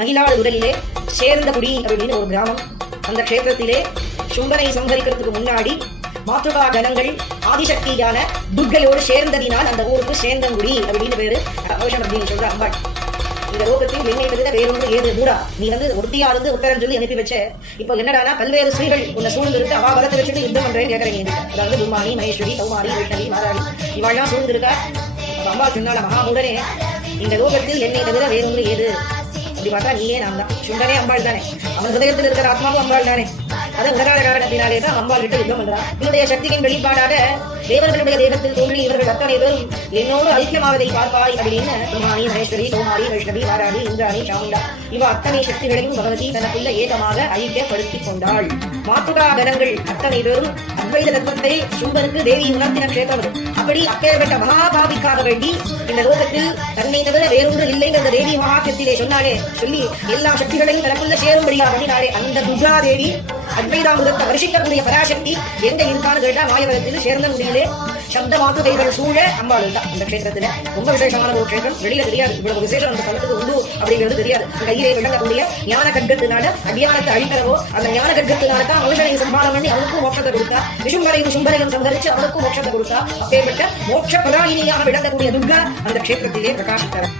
மகிழாள் உடலிலே சேர்ந்தகுடி அப்படின்னு ஒரு கிராமம். அந்த க்ஷேத்திரத்திலே சும்பனை சம்ஹரிக்கிறதுக்கு முன்னாடி மாத்ருகா கணங்கள் ஆதிசக்தியான துர்க்கையோடு சேர்ந்ததினால் அந்த ஊருக்கு சேந்தங்குடி அப்படின்னு பேரு. அவசரம் அப்படின்னு சொல்ற அம்பாள், இந்த லோகத்தில் என்னை தவிர வேறொன்று ஏது மூடா, நீ ஒருத்தியா இருந்து உத்தரம் சொல்லி அனுப்பி வச்ச. இப்போ என்னடானா பல்வேறு ஸ்ரீகள் உன்னை சூழ்ந்து இருக்கு, அவா பலத்தை வச்சுட்டு யுத்தம் பண்றேன்னு கேட்கறீங்க. அதாவது துர்மானி, மகேஸ்வரி, சௌமாரி, வைஷ்ணவி, மாராளி இவாள்லாம் சூழ்ந்து இருக்கா. அம்மா சொன்னால மகாமூடனே, இந்த லோகத்தில் என்னை தவிர வேறொன்று ஏது அப்படி பார்த்தா நீயே நான் தான். சுண்டனே அம்பாள் தானே, அவன் ஹிருதயத்தில் இருக்கிற ஆத்மாவும் அம்பாள் தானே. அதை உணராத காரணத்தினாலே தான் அம்பாள் கிட்ட யுத்தம் பண்றான். என்னுடைய சக்தியின் வெளிப்பாடாக தேவர்களுடைய தேகத்தில் தோன்றி இவர்கள் அத்தனை பேரும் என்னோடு ஐக்கியமாவதை பார்ப்பாய் அப்படின்னு துர்மானி, மகேஸ்வரி, சௌமாரி, வைஷ்ணவி, மாராளி, இந்திராணி, சாமுண்டா இவ அத்தனை சக்திகளையும் பகவதி தனக்குள்ள ஏகமாக ஐக்கியப்படுத்திக் கொண்டாள். மாத்துகா கணங்கள் அத்தனை பேரும் அத்வைத தத்துவத்தை சும்பனுக்கு தேவி உணர்த்தின க்ஷேத்திரம். அப்படி அப்பேற்பட்ட மகாபாவிக்காக வேண்டி இந்த லோகத்தில் தன்னை தவிர வேறொன்று இல்லைங்கிற தேவி மகாசக்தியிலே சொன்னாலே, சொல்லி எல்லா சக்திகளையும் தனக்குள்ள சேரும்படியா பண்ணினாலே அந்த துர்கா தேவி அத்வைதாமுதத்தை வருஷிக்கக்கூடிய பராசக்தி எங்க இருக்கான்னு கேட்டா மாயவரத்தில் சேர்ந்த முடியலே சப்த மாத்துகைகள் சூழ அம்பாள் தான். இந்த க்ஷேத்திரத்துல ரொம்ப விசேஷமான ஒரு க்ஷேத்திரம், வெளியில தெரியாது. இவ்வளவு விசேஷம் அந்த ஸ்தலத்துக்கு உண்டு அப்படிங்கிறது தெரியாது. கையிலே விளங்கக்கூடிய ஞான கட்கத்தினால அடியானத்தை அழிக்கிறவோ அந்த ஞான கட்கத்தினால தான் மனுஷனை சம்பாதம் பண்ணி அவனுக்கும் மோட்சத்தை கொடுத்தா, விசும்பரையும் சும்பரையும் சந்தரிச்சு அவனுக்கும் மோட்சத்தை கொடுத்தா. அப்பேற்பட்ட மோட்ச பிரதாயினியாக விளங்கக்கூடிய துர்கா அந்த க்ஷேத்திரத்திலே பிரகாசித்தார்.